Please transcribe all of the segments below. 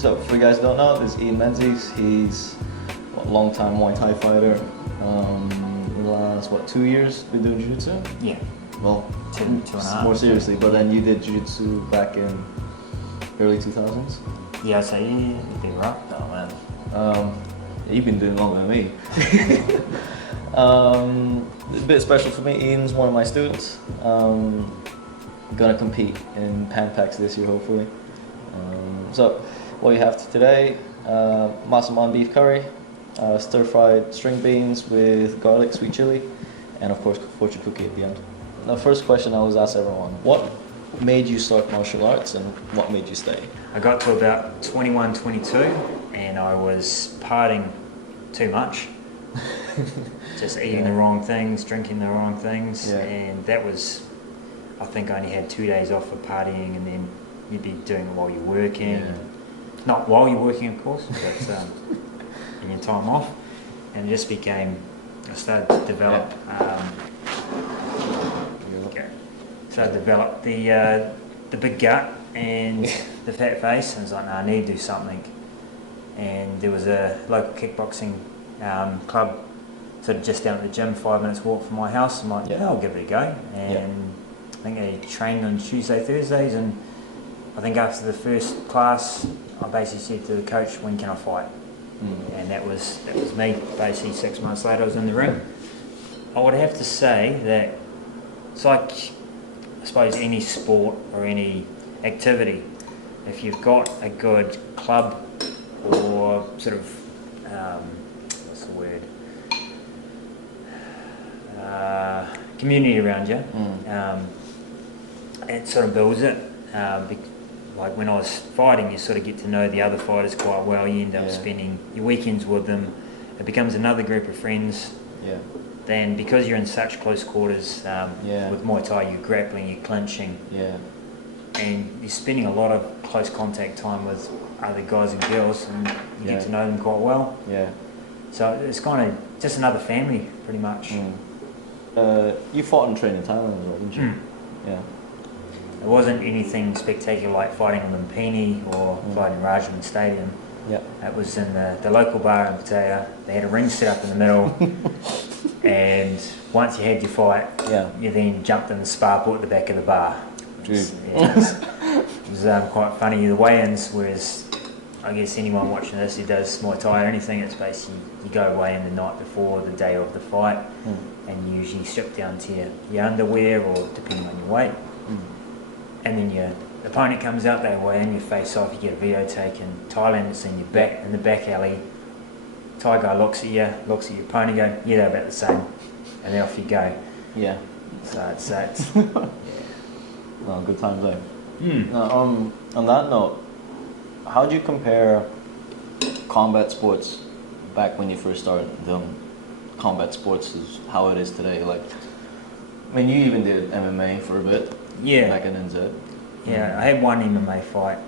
So for you guys who don't know, this is Ian Menzies. He's a long-time Muay Thai fighter. In the last, 2 years been doing Jiu Jitsu? Yeah. Well, two and a half. more seriously, but then you did Jiu Jitsu back in early 2000s? Yeah, I'd say you'd be right. Oh man. You've been doing longer than me. A bit special for me, Ian's one of my students. Gonna compete in Pan Packs this year, hopefully. So, what you have today, massaman beef curry, stir-fried string beans with garlic, sweet chili, and of course, fortune cookie at the end. The first question I always ask everyone, what made you start martial arts and what made you stay? I got to about 21, 22, and I was partying too much. Just eating the wrong things, drinking the wrong things, and that was, I think I only had 2 days off for partying, and then you'd be doing it while you're working. Not while you're working, of course, but in your time off. And it just became, I started to develop, the big gut and the fat face, and I was like, no, I need to do something. And there was a local kickboxing club, sort of just down at the gym, 5 minutes walk from my house. I'm like, yeah, I'll give it a go. And I think I trained on Tuesday, Thursdays, and I think after the first class, I basically said to the coach, when can I fight? And that was me. Basically 6 months later, I was in the ring. I would have to say that it's like, I suppose, any sport or any activity. If you've got a good club or sort of, what's the word, community around you, it sort of builds it. Like when I was fighting, you sort of get to know the other fighters quite well. You end up spending your weekends with them. It becomes another group of friends. Then because you're in such close quarters, with Muay Thai, you're grappling, you're clinching, and you're spending a lot of close contact time with other guys and girls, and you get to know them quite well. So it's kind of just another family, pretty much. You fought and trained in Thailand as well, didn't you? It wasn't anything spectacular like fighting in Lumpini or fighting in Rajaman Stadium. It was in the local bar in Pattaya. They had a ring set up in the middle, and once you had your fight, you then jumped in the spar pool at the back of the bar. It was quite funny, the weigh-ins, whereas I guess anyone watching this who does Muay Thai or anything, it's basically you go away in the night before the day of the fight, and you usually strip down to your underwear or depending on your weight. And then your opponent comes out, they weigh in, you face off, you get a video taken. Thailand, it's in your back, in the back alley. Thai guy looks at your opponent, go, yeah, they're about the same, and then off you go. So it's Well, good times there. On that note, how do you compare combat sports back when you first started doing combat sports is how it is today? Like, I mean, you even did MMA for a bit. Back in NZ. I had one MMA fight.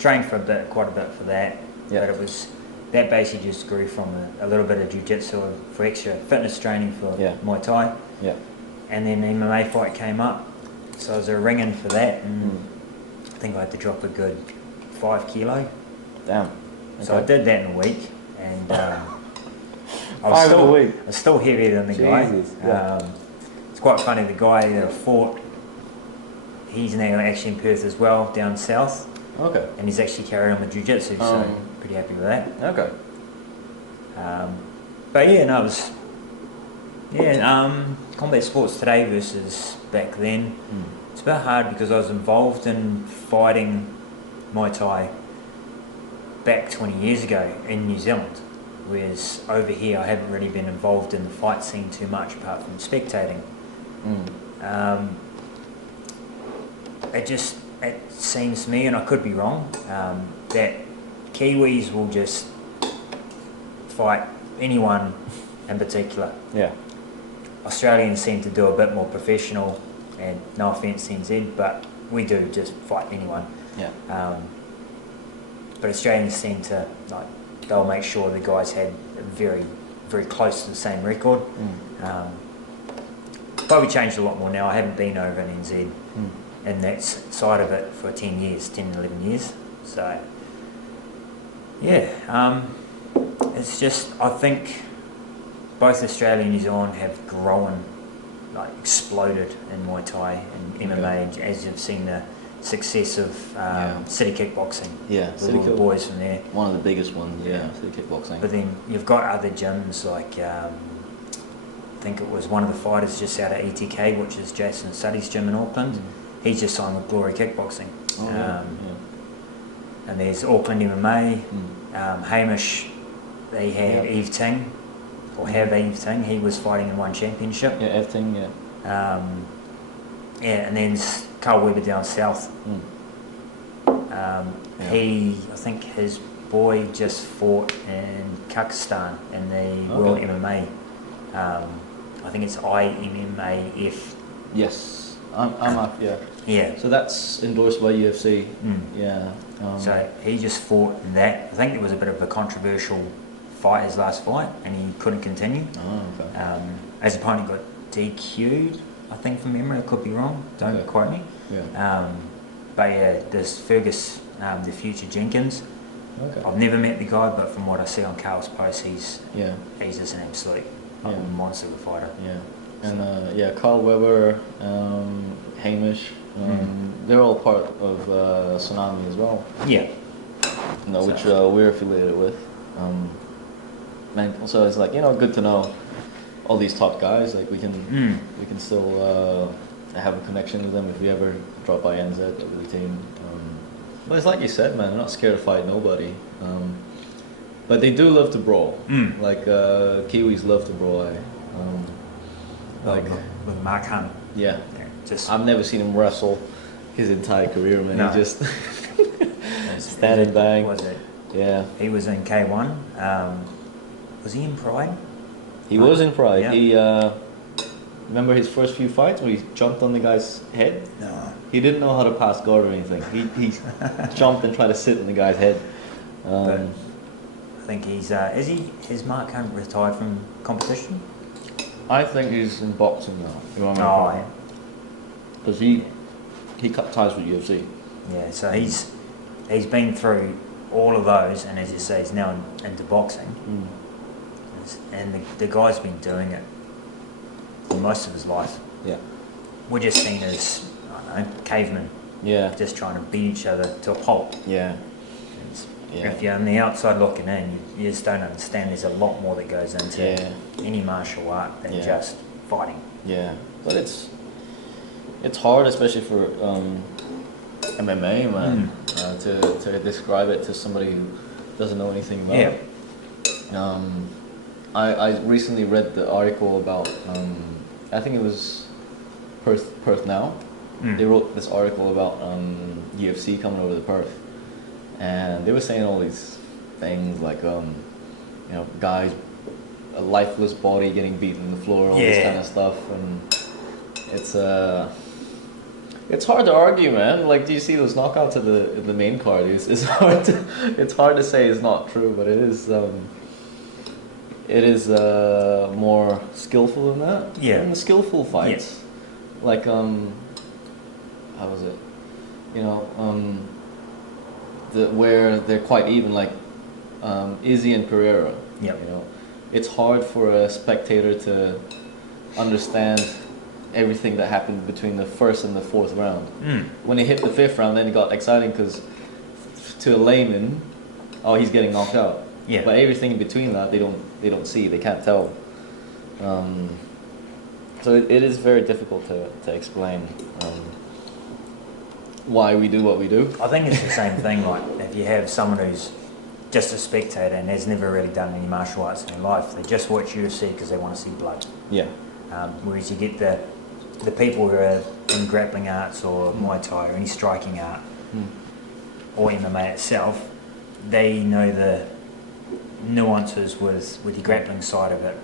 Trained for quite a bit for that. But that basically just grew from a little bit of jiu-jitsu for extra fitness training for Muay Thai. And then the MMA fight came up, so I was ringing for that, and I think I had to drop a good 5 kilo. Damn. Okay. So I did that in a week, and I was still heavier than the guy. It's quite funny, the guy that I fought, he's now actually in Perth as well, down south. And he's actually carried on with jiu-jitsu, so pretty happy with that. But it was combat sports today versus back then. It's a bit hard because I was involved in fighting Muay Thai back 20 years ago in New Zealand, whereas over here I haven't really been involved in the fight scene too much apart from spectating. It seems to me, and I could be wrong, that Kiwis will just fight anyone in particular. Australians seem to do a bit more professional, and no offence NZ, but we do just fight anyone. But Australians seem to, they'll make sure the guys had very, very close to the same record. Probably changed a lot more now. I haven't been over in NZ and that side of it for 10 years, 10, 11 years. So Yeah, it's just, I think both Australia and New Zealand have grown, like exploded in Muay Thai and MMA, as you've seen the success of city kickboxing. Yeah, with all the boys from there. One of the biggest ones, city kickboxing. But then you've got other gyms like, I think it was one of the fighters just out of ETK, which is Jason Suddy's gym in Auckland. He's just signed with Glory Kickboxing. And there's Auckland MMA, Hamish, they had Eve Ting, or have Eve Ting, he was fighting in one championship. Yeah, Eve Ting, and then Carl Weber down south. I think his boy just fought in Kazakhstan in the World MMA. I think it's IMMAF. Yes, I'm up, Yeah. So that's endorsed by UFC. So he just fought in that. I think it was a bit of a controversial fight, his last fight, and he couldn't continue. His opponent got DQ'd, I think from memory, I could be wrong, don't quote me. But yeah, this Fergus, the future Jenkins, I've never met the guy, but from what I see on Carl's post, he's just an absolute monster of a fighter. And Carl Weber, Hamish, they're all part of Tsunami as well. Which we're affiliated with. And so it's like, good to know all these top guys. Like we can still have a connection with them if we ever drop by NZ with the team. But it's like you said, man, they're not scared to fight nobody. But they do love to brawl. Like Kiwis love to brawl. With Mark Hunt. I've never seen him wrestle his entire career, man. He just stand and bang. Was it? Yeah. He was in K1. Was he in Pride? He was in Pride. He remember his first few fights where he jumped on the guy's head? No. He didn't know how to pass guard or anything. He jumped and tried to sit on the guy's head. But I think is Mark Hunt retired from competition? I think he's in boxing now. Because he cut ties with UFC. Yeah, so he's been through all of those, and as you say, he's now into boxing. And the guy's been doing it for most of his life. We're just seen as, I don't know, cavemen. Just trying to beat each other to a pulp. If you're on the outside looking in, you just don't understand there's a lot more that goes into any martial art than just fighting. But it's hard, especially for MMA, man, to describe it to somebody who doesn't know anything about it. I recently read the article about, I think it was Perth Now. They wrote this article about UFC coming over to Perth. And they were saying all these things like, guys, a lifeless body getting beaten on the floor, all this kind of stuff. And it's hard to argue, man. Like, do you see those knockouts at the main card? It's hard to say it's not true, but it is more skillful than that. And the skillful fights, like how was it? Where they're quite even, like Izzy and Pereira. It's hard for a spectator to understand everything that happened between the first and the fourth round. When they hit the fifth round, then it got exciting because to a layman, he's getting knocked out. But everything in between that, they don't see, they can't tell. So it is very difficult to explain why we do what we do. I think it's the same thing. Like if you have someone who's just a spectator and has never really done any martial arts in their life, they just watch UFC because they want to see blood. Whereas you get the people who are in grappling arts or Muay Thai or any striking art or MMA itself, they know the nuances with your grappling side of it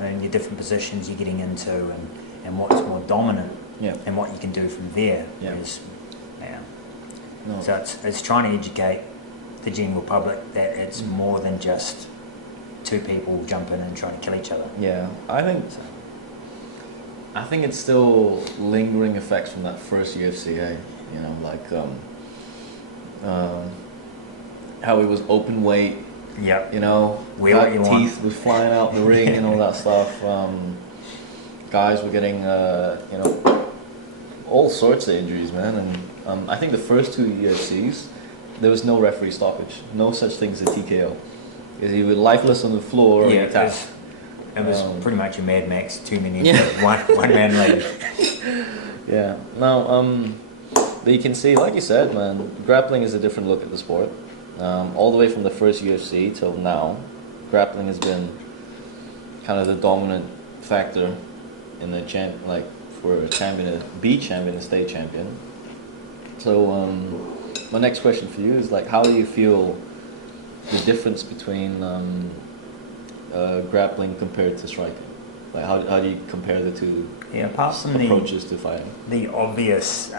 and your different positions you're getting into and what's more dominant and what you can do from there. So it's trying to educate the general public that it's more than just two people jumping and trying to kill each other. I think it's still lingering effects from that first UFC, how it was open weight. Yep. You know, teeth were flying out the ring and all that stuff. Guys were getting, you know, all sorts of injuries, man. And I think the first 2 UFCs, there was no referee stoppage, no such thing as a TKO. He was lifeless on the floor. Yeah, it was pretty much a Mad Max, 2 minutes, one man lead. Yeah. Now, but you can see, like you said, man, grappling is a different look at the sport. All the way from the first UFC till now, grappling has been kind of the dominant factor in the for a champion to be champion and stay champion. So my next question for you is like, how do you feel the difference between grappling compared to striking? Like how do you compare the two apart from approaches to fighting? The obvious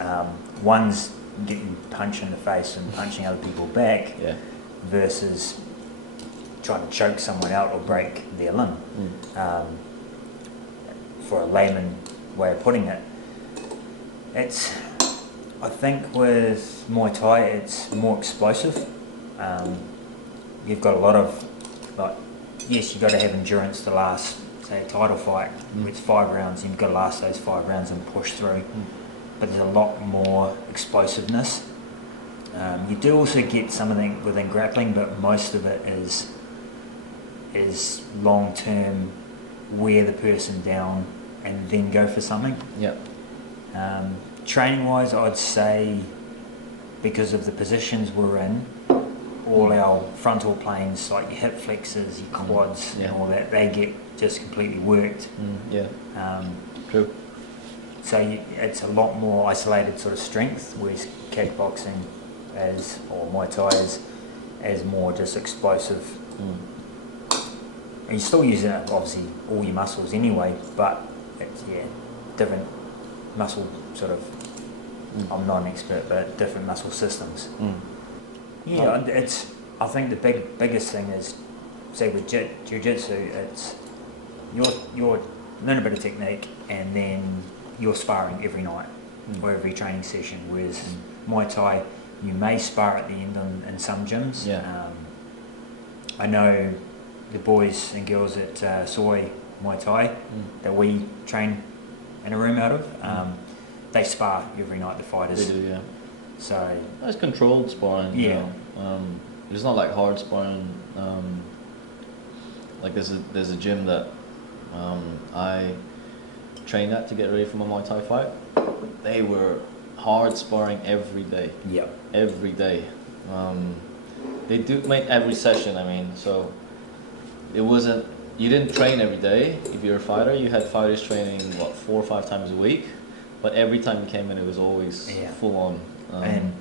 one's getting punched in the face and punching other people back versus trying to choke someone out or break their limb. For a layman way of putting it, I think with Muay Thai it's more explosive. You've got a lot of, yes, you've got to have endurance to last, say, a title fight. It's 5 rounds, and you've got to last those 5 rounds and push through. But there's a lot more explosiveness. You do also get something within grappling, but most of it is long-term, wear the person down and then go for something. Yeah. Training-wise, I'd say, because of the positions we're in, all our frontal planes, like your hip flexors, your quads, and all that, they get just completely worked. True. So it's a lot more isolated sort of strength, whereas kickboxing or Muay Thai is more just explosive. And you're still using it, obviously, all your muscles anyway, but it's, different muscle sort of, I'm not an expert, but different muscle systems. I think the biggest thing is, say with Jiu Jitsu, it's you're learn a bit of technique and then you're sparring every night or every training session, whereas Muay Thai, you may spar at the end in some gyms. I know the boys and girls at Soy Muay Thai that we train in a room out of, they spar every night, the fighters. They do, yeah. So it's controlled sparring. You know? It's not like hard sparring. Like there's a gym that I trained at to get ready for my Muay Thai fight. They were hard sparring every day. Every day. They do make every session. I mean, so it wasn't. You didn't train every day. If you're a fighter, you had fighters training 4 or 5 times a week, but every time you came in, it was always full on. And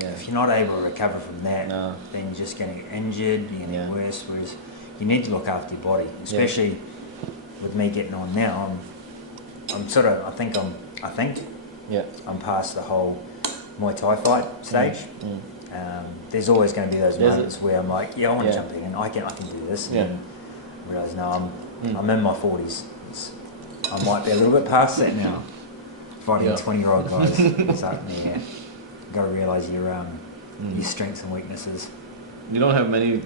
if you're not able to recover from that, then you're just getting injured, you're getting worse. Whereas you need to look after your body, especially with me getting on now. I'm sort of, I think I'm past the whole Muay Thai fight stage. There's always going to be those moments where I'm like, I want to jump in and I can do this. And then I realise, no, I'm in my 40s. I might be a little bit past that now. Fighting 20-year-old guys. It's like, you've got to realise your strengths and weaknesses. You don't have many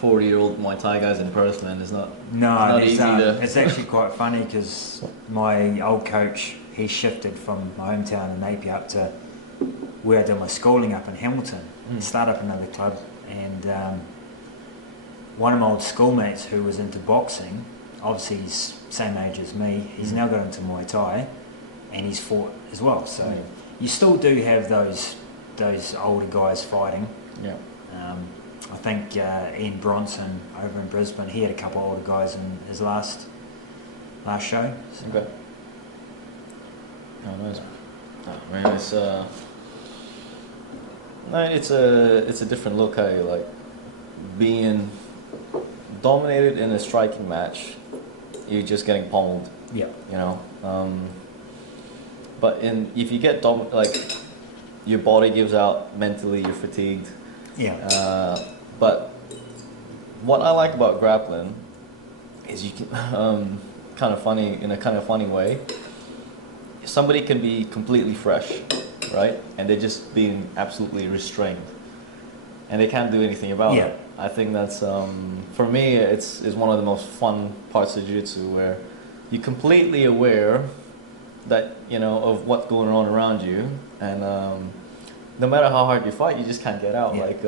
40-year-old Muay Thai guys in Perth, man. It's not easy to... It's actually quite funny because my old coach, he shifted from my hometown in Napier up to where I did my schooling up in Hamilton. Started up another club, and one of my old schoolmates who was into boxing, obviously he's same age as me, he's now got into Muay Thai and he's fought as well. So you still do have those older guys fighting. I think Ian Bronson over in Brisbane, he had a couple of older guys in his last show. So. Okay. Oh, nice. Oh, man, it's a different look. How you like being dominated in a striking match, you're just getting pummeled. You know. But if you get like your body gives out mentally, you're fatigued. But what I like about grappling is you can kind of funny way. Somebody can be completely fresh, right? And they're just being absolutely restrained. and they can't do anything about it. I think that's for me, it's one of the most fun parts of jiu-jitsu, where you're completely aware that of what's going on around you, and no matter how hard you fight, you just can't get out. Like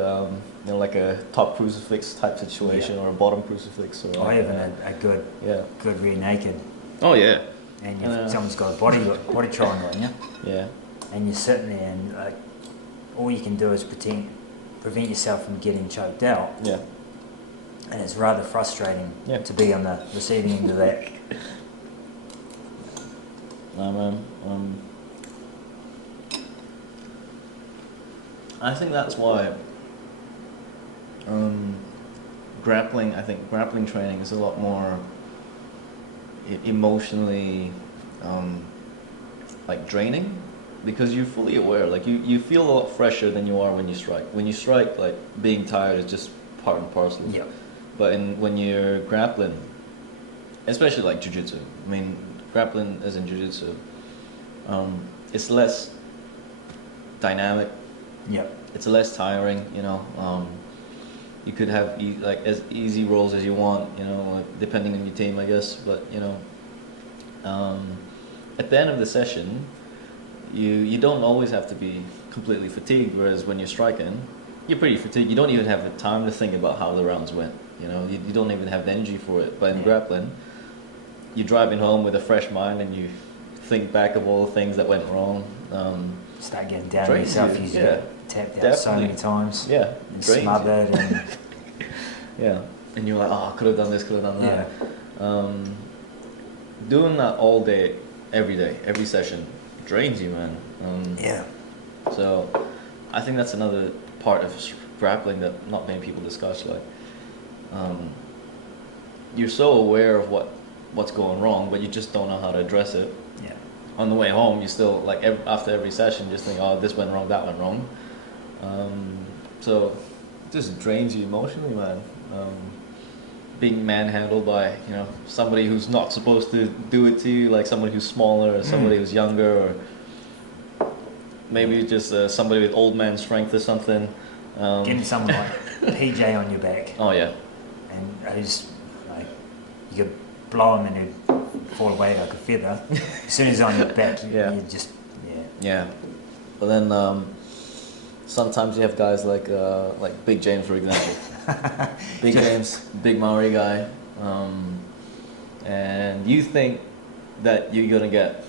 like a top crucifix type situation, or a bottom crucifix, or even a good rear naked. Oh yeah. And someone's got a body triangle on you. Yeah. And you're sitting there, and all you can do is prevent yourself from getting choked out. Yeah. And it's rather frustrating to be on the receiving end of that. Nah, man. I think that's why grappling. I think grappling training is a lot more emotionally like draining, because you're fully aware. Like you feel a lot fresher than you are when you strike. When you strike, like, being tired is just part and parcel. Yeah. But when you're grappling, especially like jiu-jitsu, I mean, grappling as in jiu-jitsu, it's less dynamic. Yeah. It's less tiring, you could have like as easy rolls as you want, like, depending on your team, I guess. But at the end of the session, you don't always have to be completely fatigued. Whereas when you're striking, you're pretty fatigued. You don't even have the time to think about how the rounds went. You don't even have the energy for it. But in grappling, you're driving home with a fresh mind, and you think back of all the things that went wrong. Start getting down on yourself. You get tapped out so many times. Yeah. And smothered. And yeah. And you're like, oh, I could have done this, could have done that. Yeah. Doing that all day, every session, drains you, man. So I think that's another part of grappling that not many people discuss. Like, you're so aware of what's going wrong, but you just don't know how to address it. Yeah. On the way home, you still, like, after every session, just think, oh, this went wrong, that went wrong. So it just drains you emotionally, man. Being manhandled by somebody who's not supposed to do it to you, like somebody who's smaller, or somebody who's younger, or maybe just somebody with old man strength or something. Getting someone like PJ on your back. Oh yeah. And who's like, you could blow him and he'd fall away like a feather. As soon as he's on your back, you just Yeah. But then sometimes you have guys like Big James, for example. Big James, big Maori guy, and you think that you're gonna get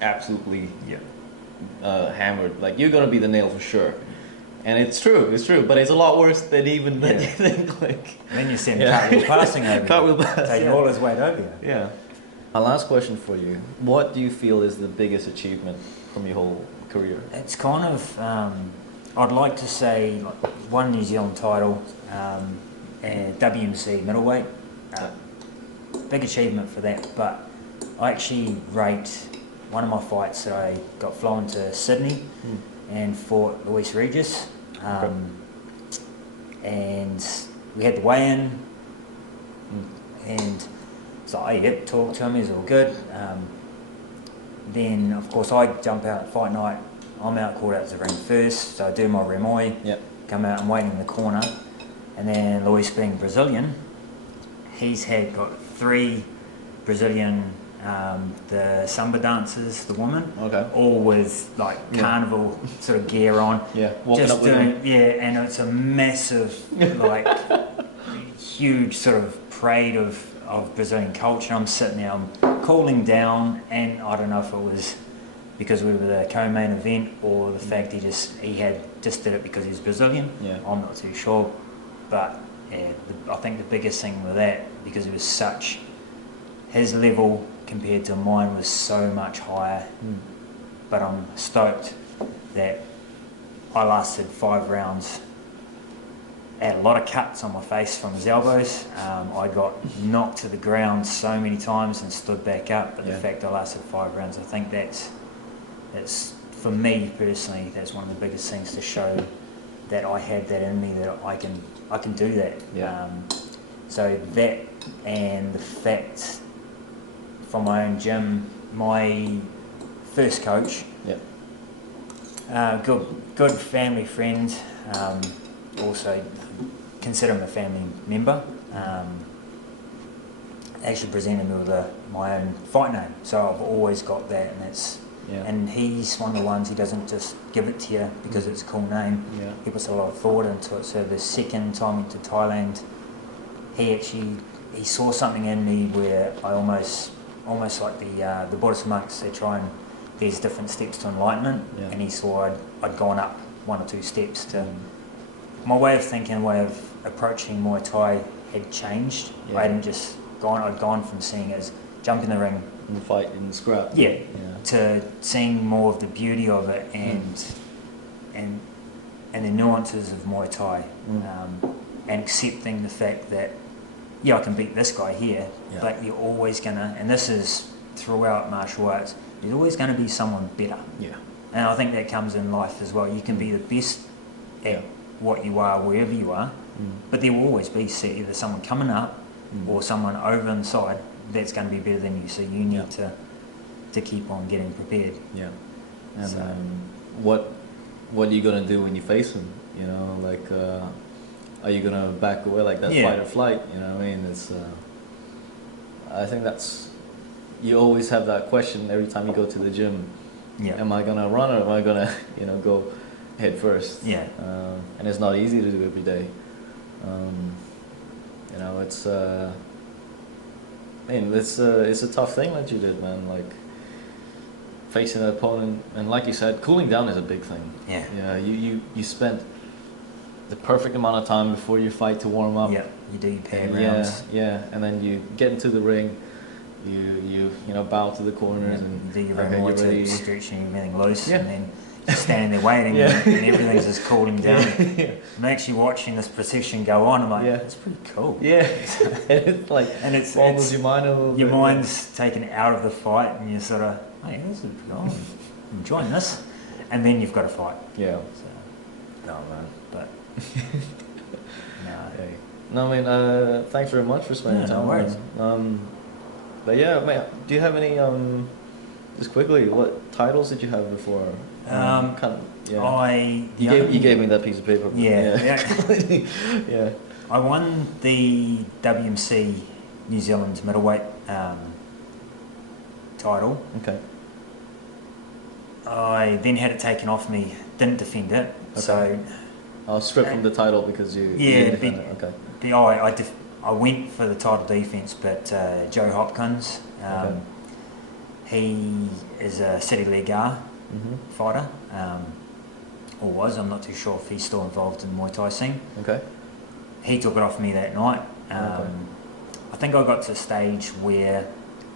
absolutely hammered, like you're gonna be the nail for sure, and it's true, but it's a lot worse than even than you think. Like, and then you send cartwheel passing over, taking all his weight over you. Yeah. My last question for you: what do you feel is the biggest achievement from your whole career? It's kind of I'd like to say one New Zealand title. And WMC middleweight, big achievement for that. But I actually rate one of my fights that I got flown to Sydney and fought Luis Regis, and we had the weigh-in, and so I talked to him, he's all good. Then of course I jump out fight night, I'm out called out to the ring first, so I do my remoy, come out and wait in the corner. And then Luis, being Brazilian, he's got 3 Brazilian, the samba dancers, the women, all with like carnival sort of gear on. Walking just up with doing, and it's a massive, like, huge sort of parade of Brazilian culture. I'm sitting there, I'm cooling down, and I don't know if it was because we were the co-main event or the fact he had just did it because he's Brazilian. I'm not too sure. But I think the biggest thing with that, because it was his level compared to mine was so much higher. But I'm stoked that I lasted 5 rounds. I had a lot of cuts on my face from his elbows. I got knocked to the ground so many times and stood back up. But the fact I lasted 5 rounds, I think that's for me personally, that's one of the biggest things to show that I had that in me, that I can do that. So that, and the fact from my own gym, my first coach, good family friend, also consider him a family member. Actually presented me with my own fight name, so I've always got that, and that's and he's one of the ones, he doesn't just give it to you because it's a cool name. He puts a lot of thought into it. So the second time I went to Thailand, he saw something in me where I almost like the Buddhist monks, they try and there's different steps to enlightenment, and he saw I'd gone up 1 or 2 steps to my way of thinking, way of approaching Muay Thai had changed. I hadn't just I'd gone from seeing it as jump in the ring and fight and scrap, to seeing more of the beauty of it and the nuances of Muay Thai, and accepting the fact that I can beat this guy here, but you're always gonna, and this is throughout martial arts, there's always going to be someone better. And I think that comes in life as well. You can be the best at what you are wherever you are, but there will always be either someone coming up or someone over on the side that's going to be better than you. So you need to keep on getting prepared. And so, what are you gonna do when you face him? You know, like are you gonna back away? Like that fight or flight? You know what I mean? It's I think that's, you always have that question every time you go to the gym. Am I gonna run or am I gonna go head first? And it's not easy to do every day. It's it's a tough thing that you did, man. Like facing an opponent, and like you said, cooling down is a big thing. You spent the perfect amount of time before your fight to warm up. You do your pad rounds. And then you get into the ring. You bow to the corners and do your ring to stretching everything loose, and then just standing there waiting, and everything's just cooling down. I'm actually watching this procession go on. I'm like, it's pretty cool. And it's like, and it's your mind a little bit. Your mind's taken out of the fight, and you're sort of, hey, this is cool. I'm enjoying this, and then you've got to fight. So, no, man, but no. I mean, thanks very much for spending time. No worries. But man, do you have any just quickly, what titles did you have before? You gave me that piece of paper. I won the WMC New Zealand middleweight title. I then had it taken off me, didn't defend it, so I was stripped from the title because you didn't defend it. I went for the title defence, but Joe Hopkins, he is a City League R fighter, or was. I'm not too sure if he's still involved in the Muay Thai scene. He took it off me that night. I think I got to a stage where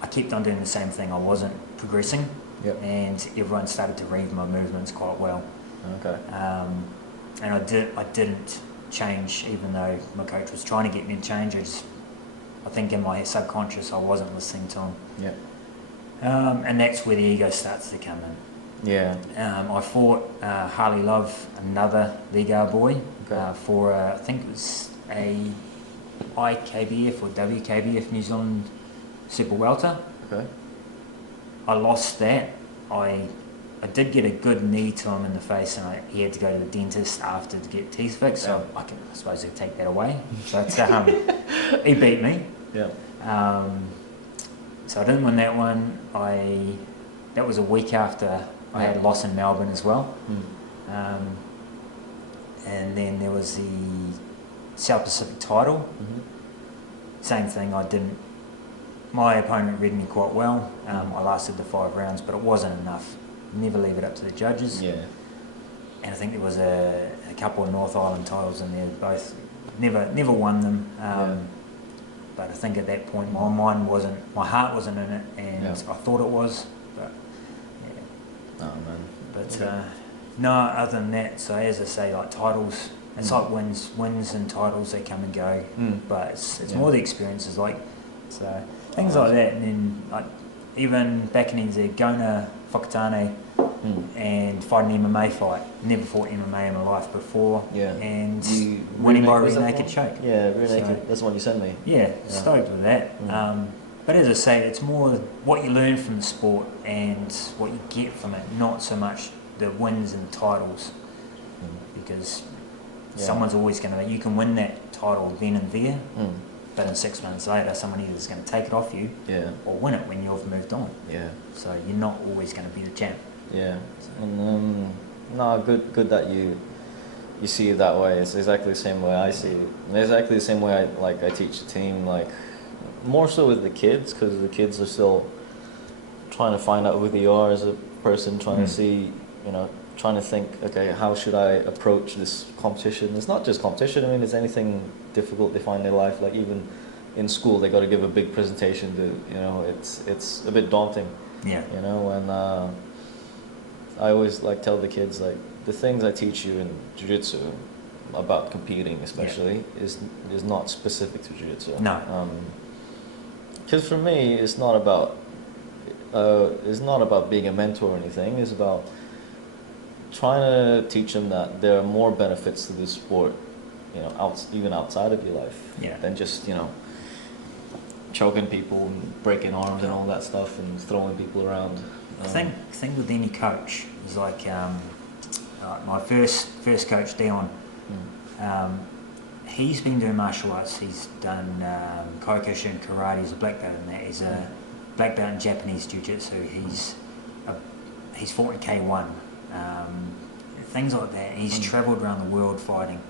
I kept on doing the same thing. I wasn't progressing, and everyone started to read my movements quite well. And I didn't change, even though my coach was trying to get me to change. I think in my subconscious I wasn't listening to him. And that's where the ego starts to come in. I fought Harley Love, another Liga boy, for I think it was a IKBF or WKBF New Zealand Super Welter. I lost that. I did get a good knee to him in the face, and he had to go to the dentist after to get teeth fixed, so I suppose they take that away. But he beat me. So I didn't win that one. That was a week after I had a loss in Melbourne as well. And then there was the South Pacific title. Same thing, my opponent read me quite well. I lasted the 5 rounds, but it wasn't enough. Never leave it up to the judges. And I think there was a couple of North Island titles in there, both never won them. But I think at that point my heart wasn't in it, and I thought it was, but no, other than that, so as I say, like titles, it's like wins and titles, they come and go, but it's more the experiences, like, so things like that. And then like even back in NZ, going to Whakatane and fighting an MMA fight. Never fought MMA in my life before, and winning by a rear naked choke. Rear naked, that's the one you sent me. Stoked with that. But as I say, it's more what you learn from the sport and what you get from it, not so much the wins and titles, because Someone's always going to, you can win that title then and there, but in 6 months later, someone either is going to take it off you or win it when you've moved on. Yeah. So you're not always going to be the champ. Yeah. And no, good that you see it that way. It's exactly the same way I see it. And exactly the same way I teach the team, like more so with the kids, because the kids are still trying to find out who they are as a person, trying to see, trying to think, okay, how should I approach this competition? It's not just competition. I mean, it's anything difficult they find in their life. Like even in school, they got to give a big presentation. It's a bit daunting. Yeah. And I always tell the kids the things I teach you in jiu-jitsu about competing, especially, is not specific to jiu-jitsu. No. Because for me, it's not about being a mentor or anything. It's about trying to teach them that there are more benefits to this sport, even outside of your life, than just choking people and breaking arms and all that stuff and throwing people around. I think with any coach is my first coach, Dion. He's been doing martial arts. He's done Kyokushin, karate. He's a black belt in that. He's a black belt in Japanese Jiu Jitsu. He's fought in K1. Things like that. He's travelled around the world fighting.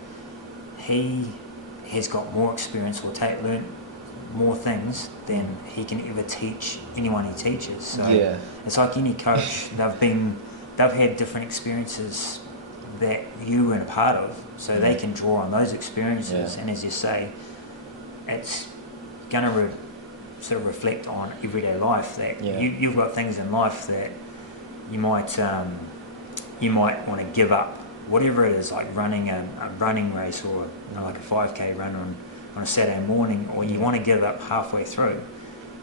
He has got more experience or learned more things than he can ever teach anyone he teaches. So it's like any coach. They've had different experiences that you were a part of, so they can draw on those experiences. And as you say, it's going to sort of reflect on everyday life. That you've got things in life that you might want to give up, whatever it is, like running a running race or like a 5K run on a Saturday morning, or you want to give up halfway through.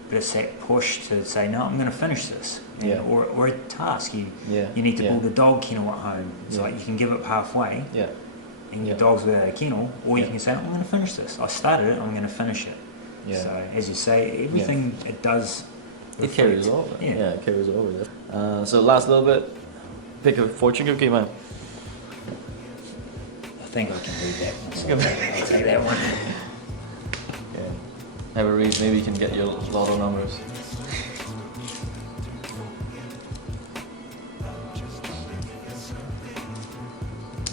But it's that push to say, no, I'm going to finish this. Or a task. You need to build a dog kennel at home. It's like you can give up halfway and your dog's without a kennel, or you can say, I'm going to finish this. I started it, I'm going to finish it. So as you say, everything it does reflect. It carries over. It carries over. So last little bit, pick a fortune cookie, man. I think I can read that one. I'll take that one. Have a read, maybe you can get your lotto numbers.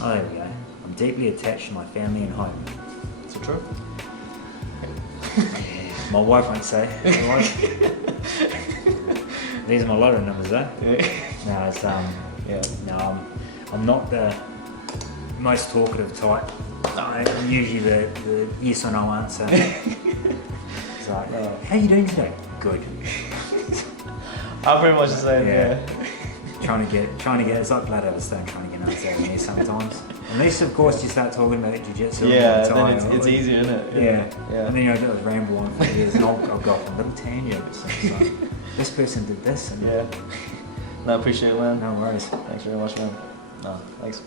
Oh, there we go. I'm deeply attached to my family and home. Is it true? My wife won't say. These are my lotto numbers, eh? No, it's no, I'm not the most talkative type. I'm usually the yes or no answer. It's like, how are you doing today? Good. I'm pretty much the same. Trying to get it's like blood out of a stone trying to get an answer out of me sometimes. Unless of course you start talking about jiu-jitsu all the time. Then it's easier, isn't it? And then I'll ramble on for years and I'll go off on little tangents. Like, this person did this. And No, I appreciate it, man. No worries. Thanks very much, man. No, thanks.